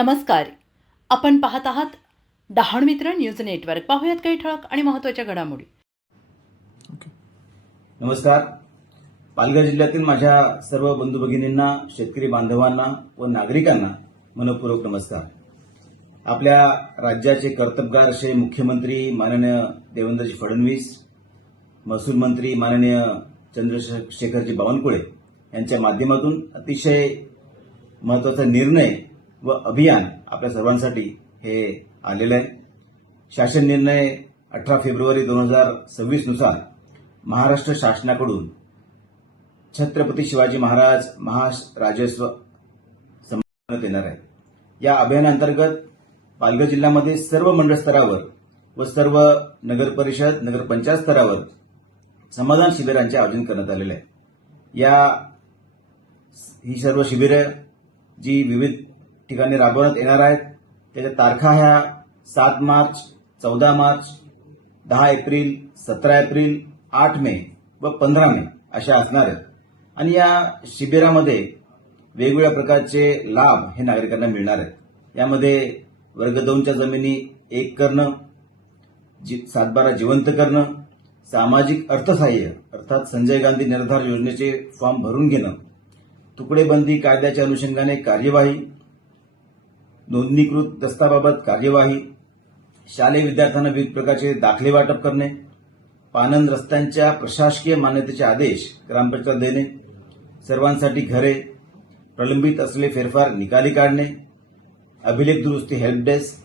नमस्कार. आपण पाहत आहात डहाण मित्र न्यूज नेटवर्क. पाहूयात काही ठळक आणि महत्त्वाच्या घडामोडी. नमस्कार. पालघर जिल्ह्यातील माझ्या सर्व बंधू भगिनींना, शेतकरी बांधवांना व नागरिकांना मनपूर्वक नमस्कार. आपल्या राज्याचे कर्तबगार असे मुख्यमंत्री माननीय देवेंद्रजी फडणवीस, महसूल मंत्री माननीय चंद्रशेखरजी बावनकुळे यांच्या माध्यमातून अतिशय महत्त्वाचा निर्णय व अभियान आपल्या सर्वांसाठी हे आलेलं आहे. शासन निर्णय 18 फेब्रुवारी 2026 नुसार महाराष्ट्र शासनाकडून छत्रपती शिवाजी महाराज महाराजस्व संपन्नात येणार आहे. या अभियानांतर्गत पालघर जिल्ह्यामध्ये सर्व मंडळ स्तरावर व सर्व नगर परिषद नगरपंचायत स्तरावर समाधान शिबिरांचे आयोजन करण्यात आलेले आहे. ही सर्व शिबिरे जी विविध ठिकाणी राबवण्यात येणार आहेत त्याच्या तारखा ह्या 7 मार्च, 14 मार्च, 10 एप्रिल, 17 एप्रिल, 8 मे व 15 मे अशा असणार आहेत. आणि या शिबिरामध्ये वेगवेगळ्या प्रकारचे लाभ हे नागरिकांना मिळणार आहेत. यामध्ये वर्ग 2च्या जमिनी 1 करणं, 7/12 जिवंत करणं, सामाजिक अर्थसहाय्य अर्थात संजय गांधी निर्धार योजनेचे फॉर्म भरून घेणं, तुकडेबंदी कायद्याच्या अनुषंगाने कार्यवाही, नोंदणीकृत दस्ताबाबत कार्यवाही, शालेय विद्यार्थ्यांना विविध प्रकारचे दाखले वाटप करणे, पानंद रस्त्यांच्या प्रशासकीय मान्यतेचे आदेश ग्रामपंचायत देणे, सर्वांसाठी घरे, प्रलंबित असलेले फेरफार निकाली काढणे, अभिलेख दुरुस्ती हेल्प डेस्क,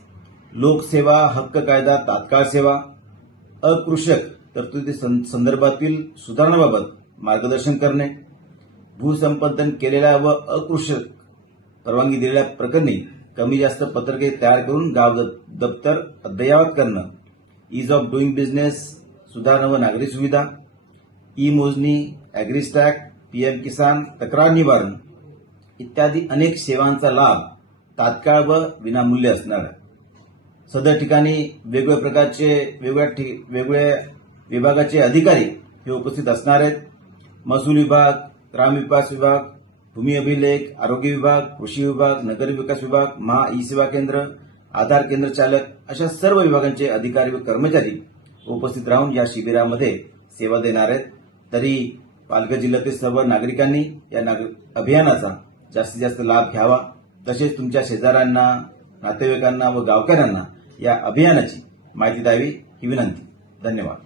लोकसेवा हक्क कायदा तात्काळ सेवा, अकृषक तरतुदी संदर्भातील सुधारणाबाबत मार्गदर्शन करणे, भूसंपादन केलेल्या व अकृषक परवानगी दिलेल्या प्रकरणी कमी जास्त पत्रके तयार करून गाव दप्तर अद्ययावत करणं, ईज ऑफ डुईंग बिझनेस सुधारणा व नागरी सुविधा, ई मोजणी, अॅग्रिस्टॅक, पीएम किसान, तक्रार निवारण इत्यादी अनेक सेवांचा लाभ तात्काळ व विनामूल्य असणार आहे. सदर ठिकाणी वेगवेगळ्या प्रकारचे वेगवेगळ्या विभागाचे अधिकारी हे उपस्थित असणार आहेत. महसूल विभाग, ग्रामविकास विभाग, भूमी अभिलेख, आरोग्य विभाग, कृषी विभाग, नगर विकास विभाग, महा ई सेवा केंद्र, आधार केंद्र चालक अशा सर्व विभागांचे अधिकारी व कर्मचारी उपस्थित राहून या शिबिरामध्ये सेवा देणार आहेत. तरी पालघर जिल्ह्यातील सर्व नागरिकांनी या अभियानाचा जास्तीत जास्त लाभ घ्यावा. तसेच तुमच्या शेजाऱ्यांना, नातेवाईकांना व गावकऱ्यांना या अभियानाची माहिती द्यावी ही विनंती. धन्यवाद.